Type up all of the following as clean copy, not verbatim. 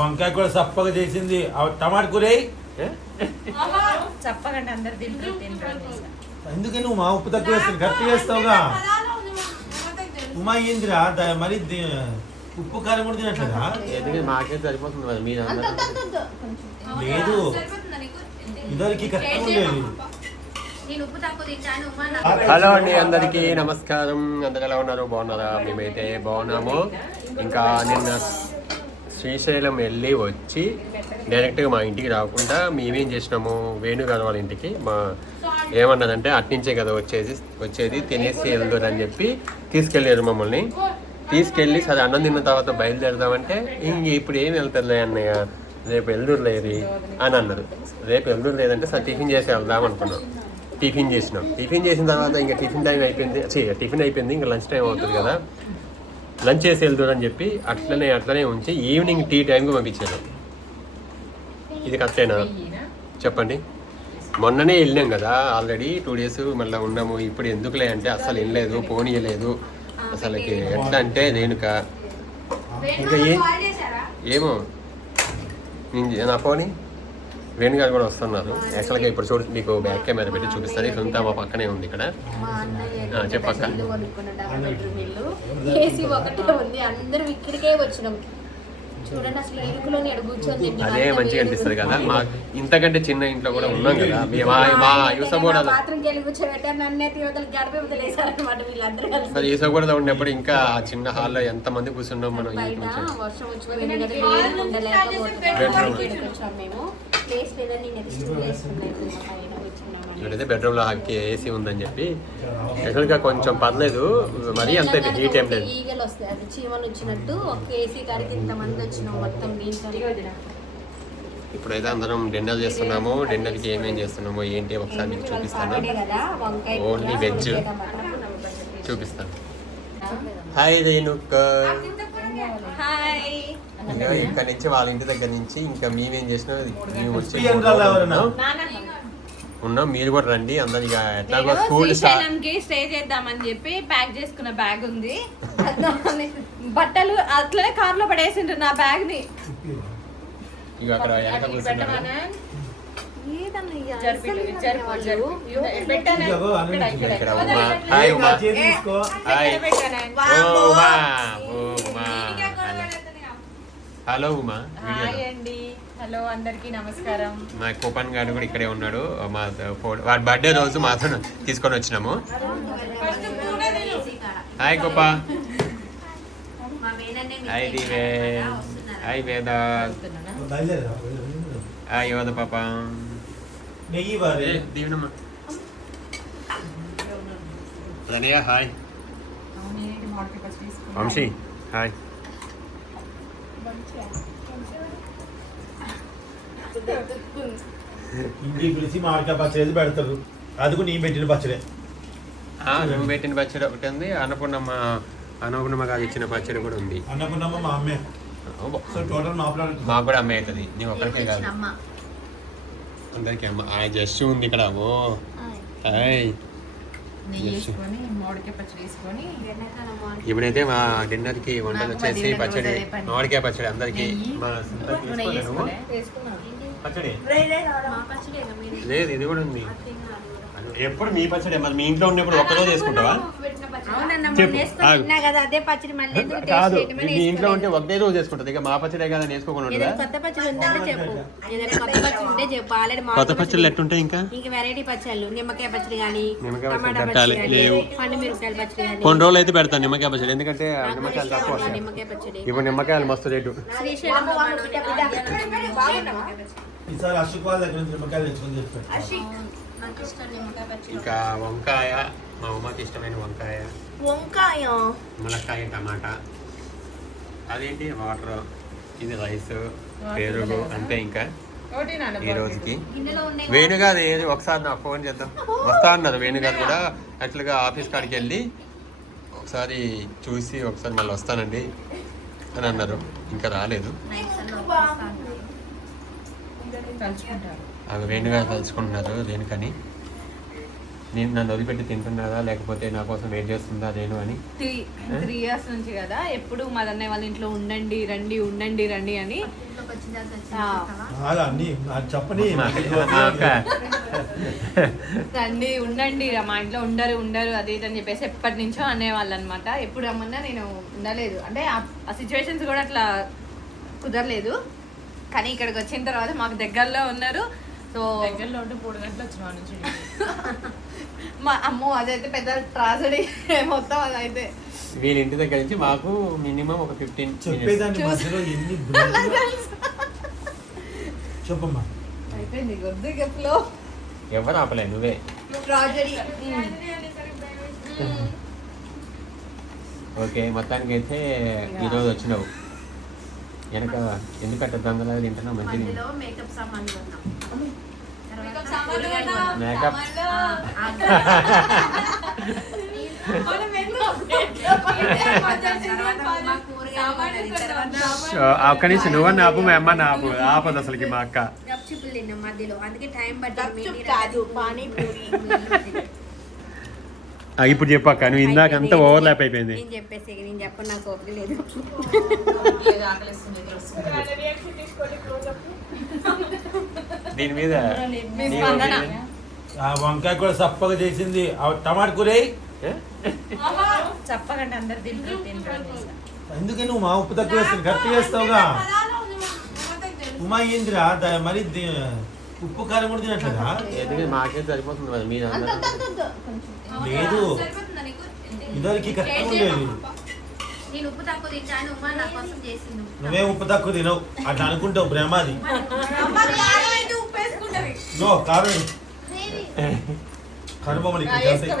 వంకాయ కూడా చప్పగా చేసింది. టమాటా కూర చెప్పకండి అందరు ఎందుకే నువ్వు మా ఉప్పు తక్కువ వేస్తాను గట్టి వేస్తావుగా. ఉమా ఏందిరా మరి ఉప్పు కారం కూడా తినట్లేదా? మాకే సరిపోతుంది లేదు ఇద్దరికి కరెక్ట్ ఉండేది. హలో అండి, అందరికీ నమస్కారం. అందరు ఎలా ఉన్నారు? బాగున్నారా? మేమైతే బాగున్నాము. ఇంకా నిన్న శ్రీశైలం వెళ్ళి వచ్చి డైరెక్ట్గా మా ఇంటికి రాకుండా మేమేం చేసినాము, వేణుగారు వాళ్ళ ఇంటికి ఏమన్నదంటే అట్నుంచే కదా వచ్చేది తినేసి వెళ్తారని చెప్పి తీసుకెళ్ళారు మమ్మల్ని. తీసుకెళ్ళి సరే అన్నం తిన్న తర్వాత బయలుదేరదామంటే ఇంక ఇప్పుడు ఏం వెళ్తారులే అన్నయ్య, రేపు వెళ్దురులేది అని అన్నారు. రేపు వెళ్దురు లేదంటే సరే టిఫిన్ చేసి వెళ్దాం అనుకున్నాం. టిఫిన్ చేసినాం. టిఫిన్ చేసిన తర్వాత ఇంకా టిఫిన్ టైం అయిపోయింది. టిఫిన్ అయిపోయింది, ఇంకా లంచ్ టైం అవుతుంది కదా, లంచ్ చేసి వెళ్తారు అని చెప్పి అట్లనే ఉంచి ఈవినింగ్ టీ టైంకి పంపించారు. ఇది కరెక్టేనా చెప్పండి? మొన్ననే వెళ్ళినాం కదా, ఆల్రెడీ 2 days మళ్ళీ ఉన్నాము. ఇప్పుడు ఎందుకులే అంటే అసలు వెళ్ళలేదు, పోనీయలేదు. అసలుకి ఎట్లా అంటే రేణుక ఇంకా ఏమో నా పోనీ వేణుగారు కూడా వస్తున్నారు. యాక్చువల్గా ఇప్పుడు చూడు, మీకు బ్యాక్ కెమెరా పెట్టి చూపిస్తాను. ఇదంతా మా పక్కనే ఉంది ఇక్కడ. చెప్పక్క అదే మంచిగా అనిపిస్తుంది కదా. మా ఇంతకంటే చిన్న ఇంట్లో కూడా ఉన్నాం కదా, మా యూసఫ్గూడలో ఉన్నప్పుడు ఇంకా చిన్న హాల్లో ఎంత మంది కూర్చున్నాం మనం. ఇక్కడైతే బెడ్రూమ్ లో ఏసీ ఉందని చెప్పి యాక్చువల్గా కొంచెం పర్లేదు, మరీ అంత హీట్ ఏం లేదు. ఇప్పుడైతే అందరం డిన్నర్ చేస్తున్నాము. డిన్నర్కి ఏమేం చేస్తున్నామో ఏంటి ఒకసారి మీకు చూపిస్తాను. ఓన్లీ వెజ్ చూపిస్తాను. హాయ్ రేణుక. ఇక్కడ నుంచి వాళ్ళ ఇంటి దగ్గర నుంచి ఇంకా మేమేం చేసినాం, మేము వచ్చి ఉన్నాం. మీరు కూడా రండి అందరు. ఇక ఎట్లాగో స్కూల్ స్టే చేద్దామని చెప్పి ప్యాక్ చేసుకున్న బ్యాగ్ ఉంది. బట్టలు అట్లనే కార్ లో పడేసిండ్రు నా బ్యాగ్ ని. ఇక అక్కడ హలో ఉమా. హలో అందరికి నమస్కారం. మా కూపన్ గార్డు కూడా ఇక్కడే ఉన్నాడు. మా వాడి బర్త్డే రోజు మాతో తీసుకొని వచ్చినాము. హాయ్ గోపా. హాయ్ దివే. హాయ్ వేద. హాయ్ యోద పాప. దీవెనమ్మా. ప్రణయ హాయ్. వంశీ హాయ్. ఇంటికి పిలిచి మామిడికాయ పచ్చడి పెడతారు. అది కూడా నేను పెట్టిన పచ్చడే. నువ్వు పెట్టిన పచ్చడి ఒకటి ఉంది. అన్నపూర్ణమ్మ గారు ఇచ్చిన పచ్చడి కూడా ఉంది. అన్నపూర్ణమ్మ మా అమ్మే. మాకు కూడా అమ్మే అవుతుంది. నీవు ఒక్కరికే కాదు, అందరికీ అమ్మ. జస్ట్ ఉంది ఇక్కడ. ఓ హాయ్. ఇప్పుడైతే మా డిన్నర్ కి వంటలు వచ్చేసి పచ్చడి, మామిడికాయ పచ్చడి అందరికి. పచ్చడి లేదు, ఇది కూడా ఉంది. ఎప్పుడు మీ పచ్చడి మరి మీ ఇంట్లో ఉన్నప్పుడు ఒక్కరోజు చేసుకుంటావా? కాదు, మీ ఇంట్లో ఉంటే ఒకటే రోజు చేసుకుంటుంది. ఇక మా పచ్చడే కదా నేర్చుకోకుండా ఉంటుందా? కొత్త పచ్చళ్ళు ఎట్టుంటాయి? ఇంకా వెరైటీ పచ్చళ్ళు, నిమ్మకాయ పచ్చడి కానీ లేవు. కొన్ని రోజులు అయితే పెడతాను నిమ్మకాయ పచ్చడి, ఎందుకంటే నిమ్మకాయలు తక్కువ వస్తాయి. ఇప్పుడు నిమ్మకాయలు మస్తు రేటు. ఇంకా వంకాయ, మా ఉమ్మకి ఇష్టమైన వంకాయ, ములక్కాయ, టమాటా, అదేంటి వాటర్, ఇది రైస్, పెరుగు, అంతే. ఇంకా ఈ రోజుకి వేణుగారు ఒకసారి నాకు ఫోన్ చేద్దాం వస్తా అన్నారు. వేణుగారు కూడా యాక్చువల్గా ఆఫీస్ కాడికి వెళ్ళి ఒకసారి చూసి ఒకసారి మళ్ళీ వస్తానండి అని అన్నారు. ఇంకా రాలేదు. వేణుగారు తలుచుకుంటున్నారు రేణుకని. నేను నన్ను వదిలిపెట్టి తింటున్నారా లేకపోతే నా కోసం వెయిట్ చేస్తుందా నేను అని 3 years నుంచి కదా ఎప్పుడు మదన్నయ్య వాళ్ళ ఇంట్లో ఉండండి రండి అని అన్ని చెప్పని రండి ఉండండి మా ఇంట్లో ఉండరు అది ఇది అని చెప్పేసి ఎప్పటి నుంచో అనేవాళ్ళు అనమాట. ఎప్పుడు రమ్మన్నా నేను ఉండలేదు, అంటే ఆ సిచ్యువేషన్స్ కూడా అట్లా కుదరలేదు. కానీ ఇక్కడికి వచ్చిన తర్వాత మాకు దగ్గరలో ఉన్నారు. సో దగ్గరలో ఉంటే 3 గంటలు వచ్చిన నుంచి మా అమ్మో అదైతే పెద్ద ట్రాజడీ మొత్తం. అదైతే వీళ్ళ ఇంటి దగ్గర నుంచి మాకు మినిమం ఒక 15 చెప్పేదాన్ని మధ్యలో ఎన్ని చెప్పమ్మా. అయిపోయింది కొద్ది గెప్లో ఎవరు ఆపలే నువ్వే. ట్రాజడీ. ఓకే మొత్తానికి అయితే ఈరోజు వచ్చినావు వెనక ఎందుకంటే దొంగలాగా తింటున్నావు మంచిగా. మేకప్ సామాన్లు కొన్నాం. మేకప్ ఒక్క నుంచి నువ్వన్న ఆపు మా అమ్మ ఆపు ఆపదు అసలుకి మా అక్క. గప్చిప్పులు తిన్నాం మధ్యలో, అందుకే టైం పట్టింది. ఇప్పుడు చెప్పక్క నువ్వు ఇందాక అంతా ఓవర్లాప్ అయిపోయింది. నేను చెప్పేసి నేను చెప్పను, నాకు ఓపిక లేదు. దీని మీద ఆ వంకాయ కూడా సప్పగా చేసింది. టమాటా కూర చెప్పకండి అందరు తింటారు. ఎందుకే నువ్వు మా ఉప్పు తక్కువ వేస్తాను కరెక్ట్ చేస్తావుగా. ఉమా ఏందిరా మరి ఉప్పు కారం కూడా తినట్లేదా? ఎందుకంటే మాకే సరిపోతుంది మరి మీరు లేదు ఇదివరకు కరెక్ట్ ఉండేది. నేను ఉప్పు తక్కువ తింటాను, ఉమా నా కోసం చేసింది. నువ్వే ఉప్పు తక్కువ తినవు అట్లా అనుకుంటావు బ్రహ్మాది. నో కారం కనుబొమ్మలు ఇక్కడ చేస్తాయి.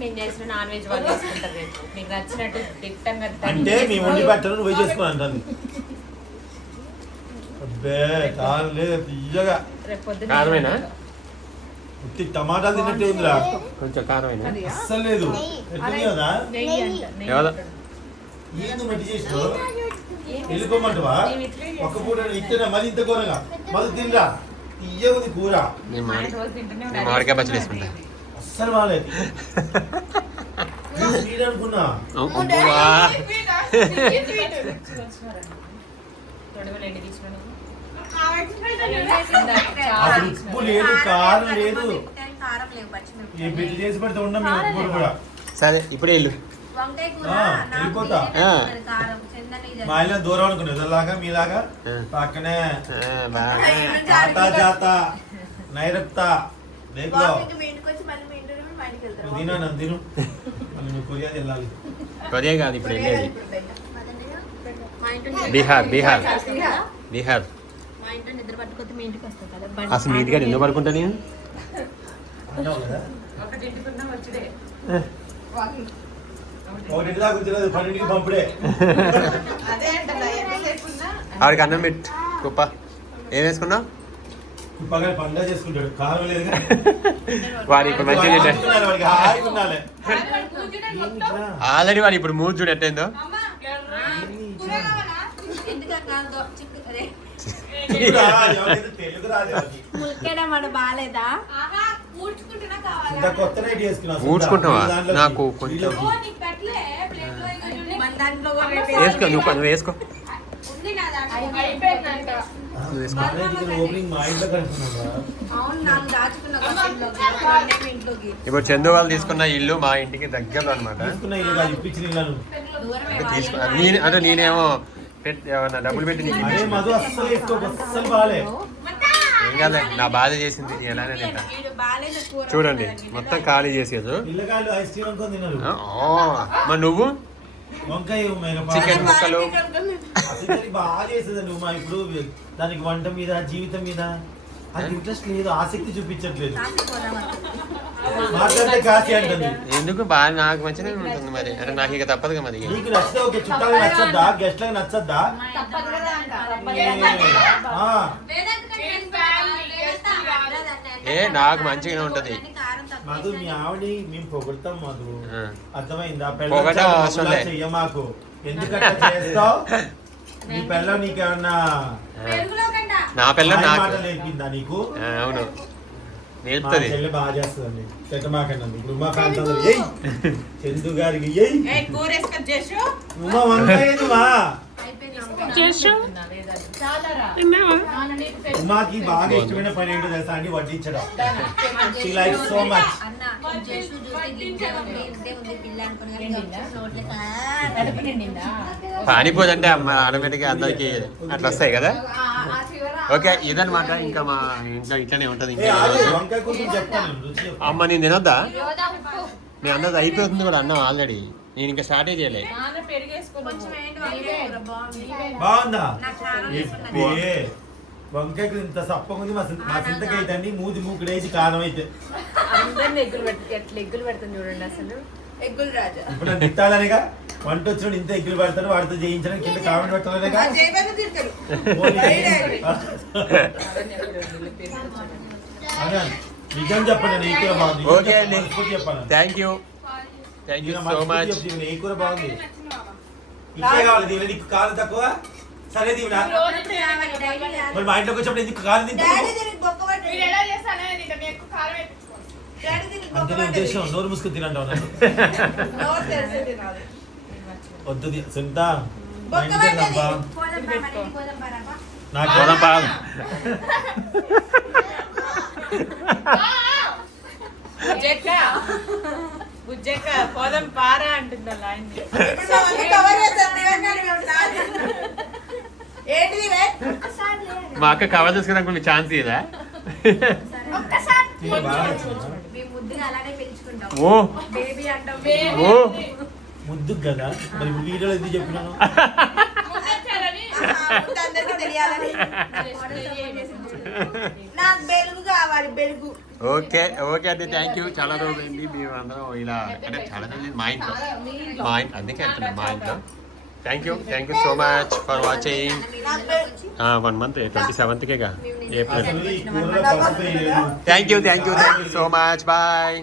నేను చేసిన నాన్ వెజ్ వాళ్ళు చేసుకుంటారు. మీకు నచ్చినట్టు తిట్టంగా అంటే మేము వండి పెట్టను నువ్వు చేసుకో అంటాను. అబ్బే కారం లేదు తీయగా. రేపు పొద్దున్న కారమేనా? ఉత్తి టమాటాలు తిన్నట్టే ఉందిరా. కొంచెం కారమేనా? అస్సలు లేదు ఎట్లుంది కదా. ఎవరు ఏంది మట్టి చేసినావు? వెళ్ళిపోమంటవా? ఒక్క పూట ఇచ్చేనా మరి ఇంత కూరగా మళ్ళీ తినరా తీయగుంది కూర. నేను మామిడికాయ పచ్చడి వేసుకుంటా. అస్సలు బాగాలేదు స్వీట్ అనుకున్నా. అసలు ఉప్పు లేదు కారం లేదు. కారం లేవు, పచ్చిమిరపకాయలు. ఏ బిడ్డ చేసి పెడితే ఉన్నాం మేము ఉప్పు కూడా. సరే ఇప్పుడే వెళ్ళు. వంకాయ కూర వెళ్ళిపోతా. కారం చందని మా ఇల్లు దూరం అనుకున్నా ఎదురులాగా మీలాగా పక్కనే బాగా జాతా జాతా నైరప్తా రేపులో మీ ఇంటికి వచ్చి మళ్ళీ మీ ఇంటి నుండి మా ఇంటికి వెళ్తారు. నువ్వు తినా నన్ను తిను మళ్ళీ నువ్వు కొరియా వెళ్ళాలి. కొరియా కాదు ఇప్పుడు వెళ్ళేది మా ఇంటి బీహార్ బీహార్ బీహార్. మా ఇంట్లో నిద్ర పట్టుకొస్తే మీ ఇంటికి వస్తావు కదా. అసలు మీ ఇంటికి ఎందుకు పడుకుంటా నేను? అన్నావు కదా ఒకటింటికున్నా వచ్చుడే. ఒకటి దాకా వచ్చినది 12కి పంపుడే. ఆడికి అన్నం పెట్టు కుప్ప. ఏం వేసుకున్నావు? కుప్పగా పండుగ చేసుకుంటాడు కారం లేదు వాడు ఇప్పుడు మంచిగా తింటాడు. వాడికి హాయిగా ఉండాలి. ఆల్రెడీ వాడు ఇప్పుడు మూడు చూడు ఎట్టయిందో. తెలుగు రాదు ముల్కేయడం మన బాగాలేదా? ఇంత కొత్త నైట్ వేసుకున్నా. ఊడ్చుకుంటావా? నాకు కొంచెం వేసుకో నువ్వు వేసుకో. ఓపెనింగ్ మా ఇంట్లో కనుక్కున్నాను. ఇప్పుడు చందు వాళ్ళు తీసుకున్న ఇల్లు మా ఇంటికి దగ్గర అనమాట. తీసుకున్న ఇల్లు కాదు ఇప్పించిన ఇల్లు. నేను అంటే నేనేమో ఏమన్నా డబ్బులు పెట్టి నీకు అదే మధు అస్సలు వేసుకో అస్సలు బాగాలే. ఏం కాదు నా బాధ చేసింది నేను ఎలానే తింటా. చూడండి మొత్తం ఖాళీ చేసేది. పిల్లకాయలు ఐస్ క్రీమ్ అనుకొని తిన్నారు. మరి నువ్వు వంకాయ చికెన్ ముక్కలు అసలు బాగా చేసేదండి ఉమా. ఇప్పుడు దానికి వంట మీద జీవితం మీద అది ఇంట్రెస్ట్ లేదు, ఆసక్తి చూపించట్లేదు. మాట్లాడితే కాసి అంటుంది. ఎందుకు బాగా నాకు మంచిగా ఉంటుంది మరి. అంటే నాకు ఇక తప్పదుగా మరి. నీకు నచ్చితే ఓకే, చుట్టాలకు నచ్చద్దా, గెస్ట్లకు నచ్చద్దా? నాకు మంచిగానే ఉంటది. మధు మీ ఆవిడ మేము పొగుడతాం మధు, అర్థమైందా? పొగడం అవసరం లేదు. చెయ్య మాకు ఎందుకంటే చేస్తావు. నీ పిల్లలు నీకేమన్నా నా పిల్ల ఆయన నాకు మాట నేర్పిందా నీకు? అవును మా నేర్పుతుంది. చెల్లె బాగా చేస్తుందండి. పెట్టమాకండి ఇప్పుడు ఉమాకాంత్ అందరూ ఏయ్ చందు గారికి ఏయ్ కూర వేసుకొని చేసు ఉమా వంకాయ ఉమా. ఉమాకి బాగా ఇష్టమైన పని ఏంటో తెలుసా అండి? వడ్డించడం. She likes so much. Panipuri అంటే అమ్మ ఆటోమేటిక్గా అందరికి అట్లా వస్తాయి కదా. ఓకే ఇదన్నమాట. ఇంకా మా ఇంట్లో ఇట్లానే ఉంటుంది. ఏ ఇంకా ఆగే, వంకాయ కూర చెప్తాను నేను, రుచి చెప్తాను. అమ్మ నేను తినొద్దా? మీ అందరిది అయిపోతుంది కూడా అన్నం ఆల్రెడీ. నేను ఇంకా స్టార్టే చేయలే. బాగుందా? ఇప్పే వంకాయ కూర ఇంత సప్పగా ఉంది. మా సింతకైతే అండి మూది మూకుడేసి కారం అయితే అందరిని ఎగ్గులు పెడతాను చూడండి అసలు. ఎగ్గులు రాజా ఇప్పుడు నన్ను తిట్టాలనిగా. వంట వచ్చిన ఇంత ఎగ్గులు పెడతాను, వాడితో చేయించడానికి కింద కామెంట్ పెట్టాలనిగా. అదే, నిజం చెప్పండి, ఏ కూర బాగుంది? ఓకే అండి. చెప్పాను. Thank you so much. ఏ కూర బాగుంది? ఇట్లే కావాలి దీని. నీకు కారం తక్కువ సరే దీవునా. మరి మా ఇంట్లోకి వచ్చినప్పుడు ఎందుకు కారం తింటావు? అంతే నీ ఉద్దేశం. నోరు మూసుకుని తినంటావు నన్ను. వద్దు సుంత నాకు పోదాం పా. బుజ్జక్క పోదాం పారా అంటుంది అలా ఆయన్ని. మా అక్క కవర్ చేసుకున్నాక మీకు ఛాన్స్ ఇదా? నీకు బాగా నచ్చిందా? ఓ ఓ ముద్దు కదా. మరి ఇప్పుడు వీడియోలో ఎందుకు చెప్పినాను? ఓకే ఓకే అండి. Thank you. చాలా రోజులైంది మేము అందరం ఇలా అంటే చాలా రోజులు మా ఇంట్లో అందుకే అంటున్నాం మా ఇంట్లో. Thank you so much for watching. 1 month 27th April. అసలు ఈ కూరలో పసుపు వేయలేదు. Thank you so much. Bye.